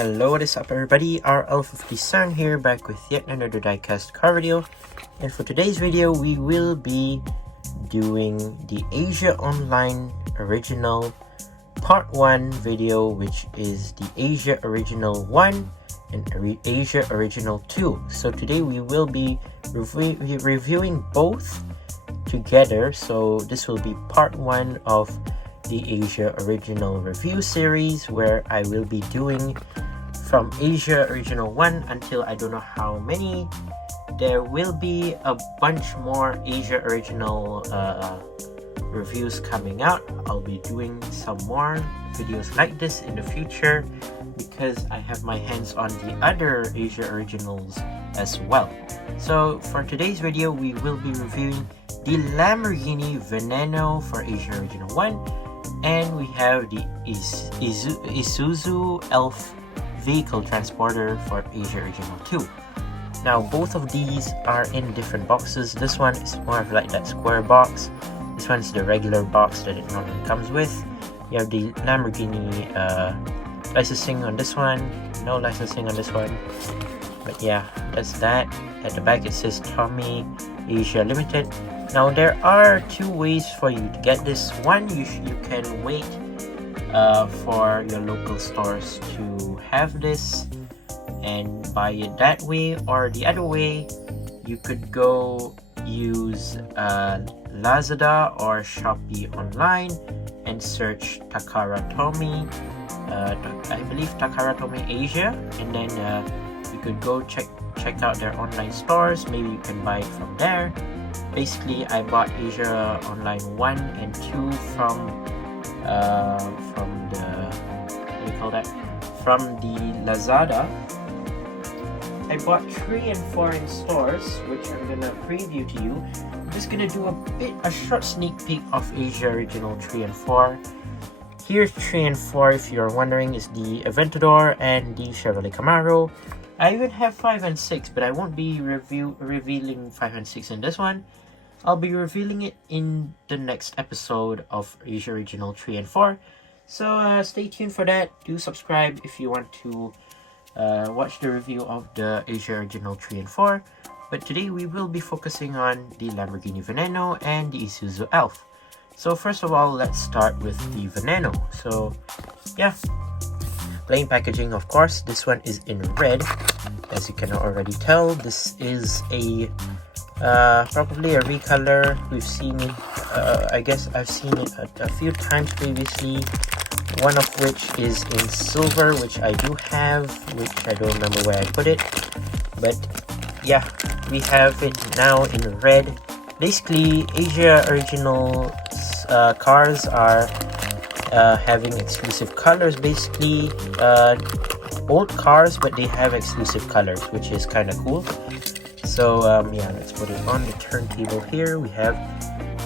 Hello, what is up everybody, AO-01 here, back with yet another diecast car video. And for today's video, we will be doing the Asia Online Original Part 1 video, which is the Asia Original 1 and Asia Original 2. So today we will be reviewing both together. So this will be part 1 of the Asia Original review series, where I will be doing from Asia Original 1 until I don't know how many. There will be a bunch more Asia Original reviews coming out. I'll be doing some more videos like this in the future because I have my hands on the other Asia Originals as well. So for today's video, we will be reviewing the Lamborghini Veneno for Asia Original 1, and we have the Isuzu Elf vehicle transporter for Asia Original 2. Now both of these are in different boxes. This one is more of like that square box. This one's the regular box that it normally comes with. You have the Lamborghini licensing on this one, no licensing on this one. But yeah, that's that. At the back it says Tommy Asia Limited. Now there are two ways for you to get this. One, you can wait for your local stores to have this and buy it that way, or the other way, you could go use Lazada or Shopee online and search Takara Tomy, I believe Takara Tomy Asia, and then you could go check out their online stores. Maybe you can buy it from there. Basically, I bought Asia Online 1 and 2 from the Lazada. I bought 3 and 4 in stores, which I'm gonna preview to you. I'm just gonna do a short sneak peek of Asia Original 3 and 4. Here's 3 and 4, if you're wondering, is the Aventador and the Chevrolet Camaro. I even have 5 and 6, but I won't be revealing 5 and 6 in this one. I'll be revealing it in the next episode of Asia Original 3 and 4. So stay tuned for that. Do subscribe if you want to watch the review of the Asia Original 3 and 4. But today we will be focusing on the Lamborghini Veneno and the Isuzu Elf. So first of all, let's start with the Veneno. So yeah, plain packaging, of course. This one is in red, as you can already tell. This is a probably a recolor. We've seen it, I guess I've seen it a few times previously, one of which is in silver, which I do have, which I don't remember where I put it. But yeah, we have it now in red. Basically, Asia Original cars are having exclusive colors. Basically, old cars, but they have exclusive colors, which is kind of cool. So yeah, let's put it on the turntable here. We have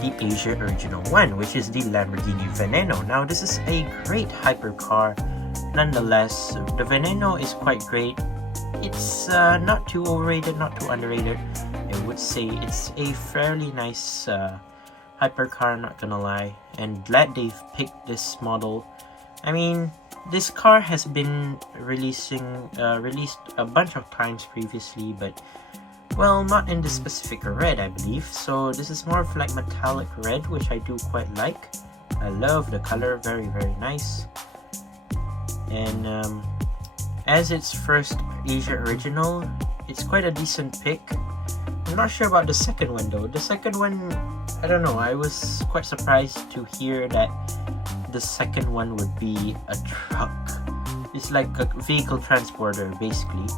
the Asia Original 1, which is the Lamborghini Veneno. Now this is a great hypercar. Nonetheless, the Veneno is quite great. It's not too overrated, not too underrated. I would say it's a fairly nice hypercar, not gonna lie, and glad they've picked this model. I mean, this car has been released a bunch of times previously, but well, not in the specific red, I believe. So this is more of like metallic red, which I do quite like. I love the color, very nice. And as its first Asia Original, it's quite a decent pick. I'm not sure about the second one though. The second one, I don't know, I was quite surprised to hear that the second one would be a truck. It's like a vehicle transporter basically,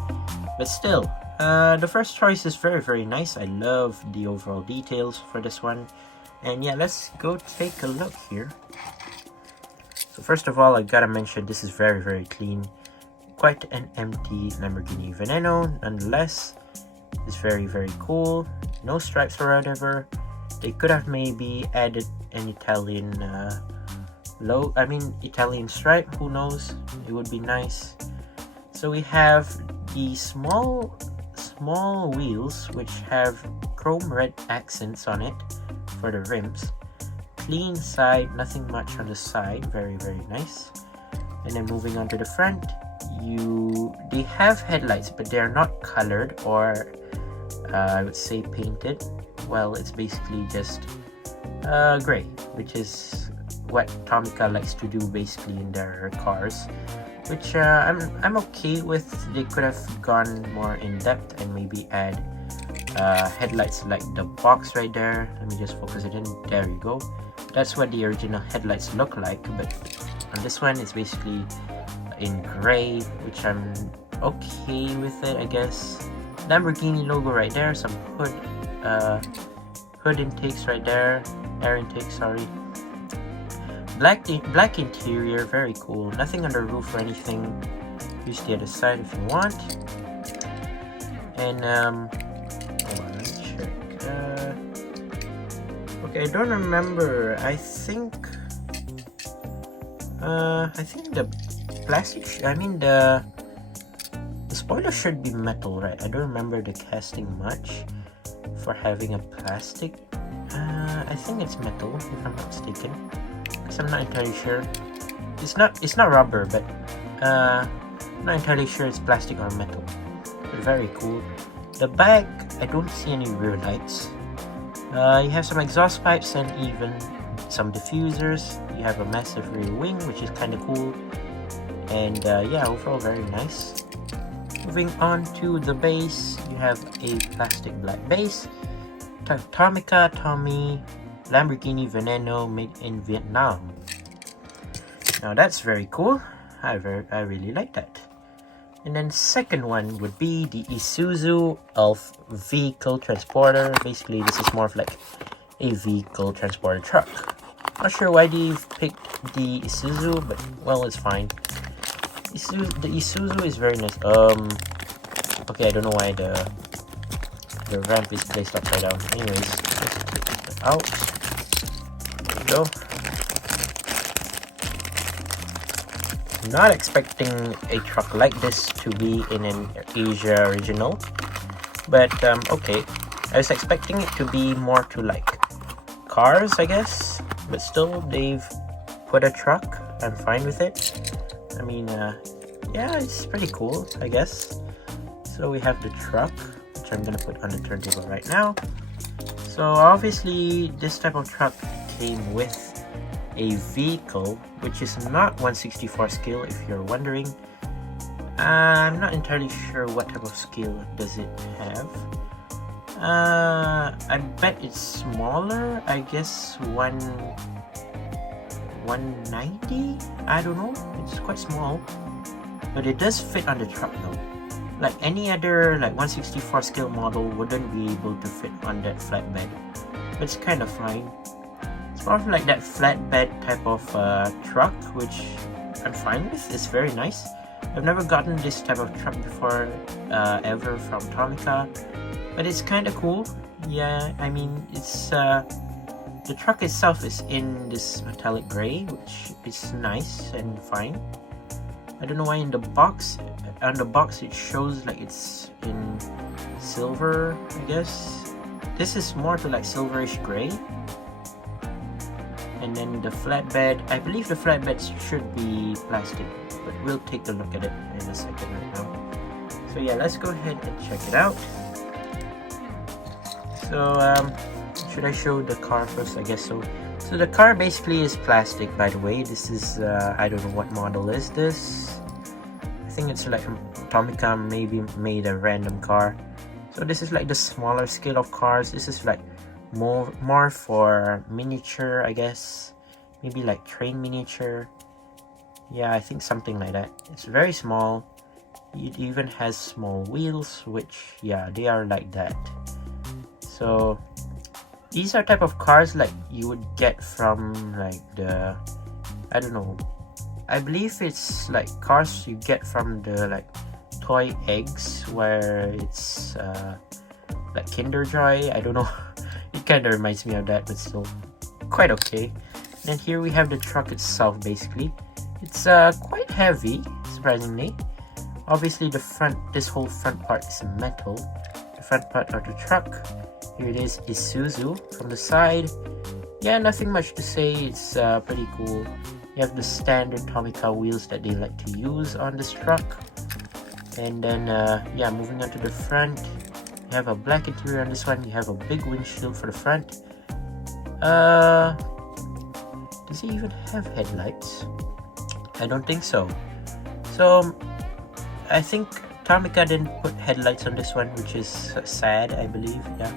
but still, the first choice is very nice. I love the overall details for this one. And yeah, let's go take a look here. So first of all, I gotta mention this is very clean. Quite an empty Lamborghini Veneno. Nonetheless, it's very cool. No stripes or whatever. They could have maybe added an Italian Italian stripe. Who knows? It would be nice. So we have the small wheels, which have chrome red accents on it for the rims. Clean side, nothing much on the side. Very nice. And then moving on to the front, they have headlights, but they're not colored or I would say painted. Well, it's basically just gray, which is what Tomica likes to do basically in their cars, which I'm okay with. They could have gone more in depth and maybe add headlights like the box right there. Let me just focus it in. There you go. That's what the original headlights look like, but on this one it's basically in gray, which I'm okay with it, I guess. Lamborghini logo right there, some hood intakes right there, air intake, sorry. Black interior, very cool. Nothing on the roof or anything. Use the other side if you want. And hold on, let me check. Okay, I don't remember. I think the plastic. The spoiler should be metal, right? I don't remember the casting much for having a plastic. I think it's metal if I'm not mistaken, because I'm not entirely sure. It's not rubber, but I'm not entirely sure it's plastic or metal. But very cool. The back, I don't see any rear lights. You have some exhaust pipes and even some diffusers. You have a massive rear wing, which is kind of cool. And yeah, overall very nice. Moving on to the base, you have a plastic black base. Tomica Lamborghini Veneno, made in Vietnam. Now that's very cool. I really like that. And then second one would be the Isuzu Elf vehicle transporter. Basically, this is more of like a vehicle transporter truck. Not sure why they've picked the Isuzu, but well, it's fine. The Isuzu is very nice. Okay, I don't know why the ramp is placed upside down. Anyways, let's take it out. There we go. Not expecting a truck like this to be in an Asia original, but okay. I was expecting it to be more to like cars, I guess, but still they've put a truck. I'm fine with it. I mean, yeah, it's pretty cool, I guess. So we have the truck, which I'm gonna put on the turntable right now. So obviously this type of truck came with a vehicle, which is not 1/64 scale, if you're wondering. I'm not entirely sure what type of scale does it have. I bet it's smaller. I guess 190. I don't know. It's quite small, but it does fit on the truck though. Like any other like 1/64 scale model wouldn't be able to fit on that flatbed, but it's kind of fine. It's more of like that flatbed type of truck, which I'm fine with. It's very nice. I've never gotten this type of truck before ever from Tomica, but it's kind of cool. Yeah, I mean, it's the truck itself is in this metallic gray, which is nice and fine. I don't know why on the box it shows like it's in silver, I guess. This is more to like silverish gray. And then the flatbed, I believe the flatbeds should be plastic, but we'll take a look at it in a second right now. So yeah, let's go ahead and check it out. So should I show the car first? I guess so. So the car basically is plastic, by the way. This is I don't know what model is this. I think it's like Tomica maybe made a random car. So this is like the smaller scale of cars. This is like more for miniature, I guess. Maybe like train miniature. Yeah, I think something like that. It's very small. It even has small wheels, which yeah, they are like that. So these are type of cars like you would get from like the, I don't know, I believe it's like cars you get from the like toy eggs, where it's like Kinder Joy. I don't know. It kind of reminds me of that, but still quite okay. And here we have the truck itself. Basically, it's quite heavy, surprisingly. Obviously, this whole front part is metal. The front part of the truck. Here it is, Isuzu from the side. Yeah, nothing much to say. It's pretty cool. You have the standard Tomica wheels that they like to use on this truck. And then yeah, moving on to the front, you have a black interior on this one. You have a big windshield for the front. Does it even have headlights? I don't think so. So I think Tomica didn't put headlights on this one, which is sad, I believe. Yeah,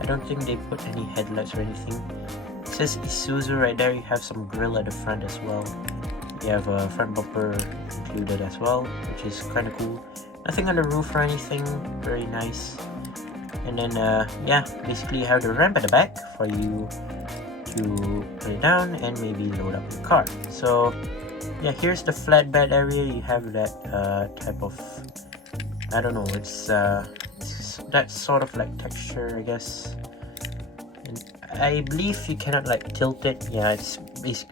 I don't think they put any headlights or anything. It says Isuzu right there. You have some grille at the front as well. You have a front bumper included as well, which is kind of cool. Nothing on the roof or anything. Very nice. And then yeah, basically you have the ramp at the back for you to put it down and maybe load up the car. So yeah, here's the flatbed area. You have that type of, I don't know, it's that sort of like texture, I guess. And I believe you cannot like tilt it. Yeah, it's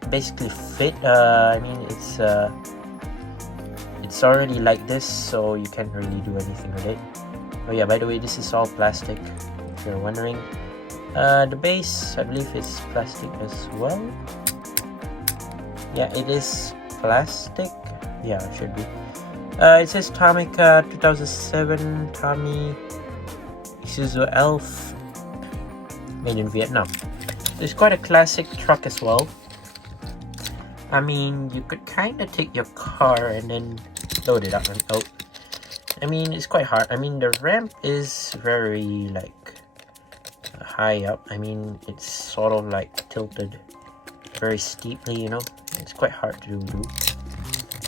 basically fit. I mean, it's already like this, so you can't really do anything with it. Oh yeah, by the way, this is all plastic, if you're wondering. The base, I believe it's plastic as well. Yeah, it is plastic. Yeah, it should be. It says Tomica 2007 Tommy Isuzu Elf, made in Vietnam. It's quite a classic truck as well. I mean, you could kind of take your car and then load it up and out. I mean, it's quite hard. I mean, the ramp is very like high up. I mean, it's sort of like tilted very steeply, you know. It's quite hard to do.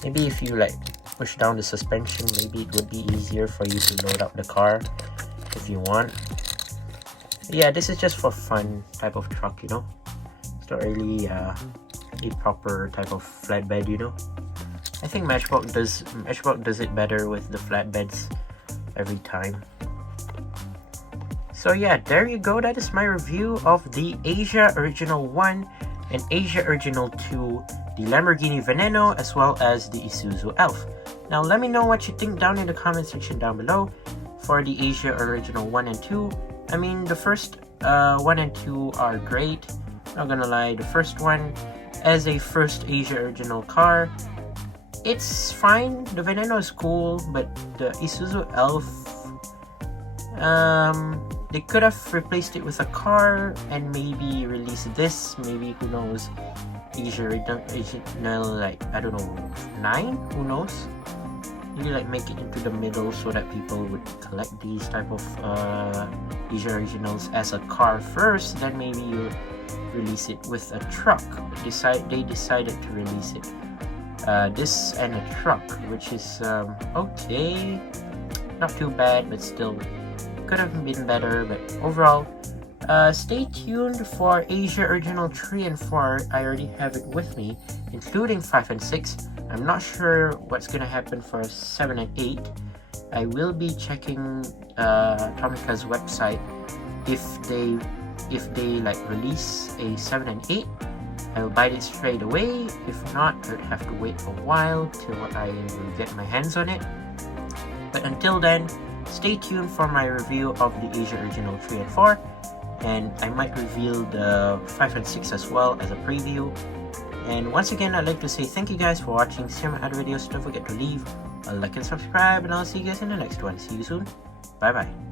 Maybe if you like push down the suspension, maybe it would be easier for you to load up the car if you want. Yeah, this is just for fun type of truck, you know. It's not really a proper type of flatbed, you know. I think Matchbox does it better with the flatbeds every time. So yeah, there you go. That is my review of the Asia Original 1 and Asia Original 2, the Lamborghini Veneno, as well as the Isuzu Elf. Now let me know what you think down in the comment section down below for the Asia Original 1 and 2. I mean, the first 1 and 2 are great. Not gonna lie, the first one, as a first Asia Original car, it's fine. The Veneno is cool, but the Isuzu Elf, they could have replaced it with a car and maybe released this. Maybe, who knows, Asia Original, like, I don't know, 9? Who knows? Maybe like make it into the middle so that people would collect these type of Asia Originals as a car first, then maybe you release it with a truck. They decided to release it this and a truck, which is okay, not too bad, but still could have been better. But overall, stay tuned for Asia Original 3 and 4. I already have it with me, including 5 and 6. I'm not sure what's gonna happen for 7 and 8. I will be checking Tomica's website if they like release a 7 and 8. I will buy it straight away. If not, I'd have to wait a while till I will get my hands on it. But until then, stay tuned for my review of the Asia Original 3 and 4. And I might reveal the 5 and 6 as well as a preview. And once again, I'd like to say thank you guys for watching. See my other videos. Don't forget to leave a like and subscribe. And I'll see you guys in the next one. See you soon. Bye bye.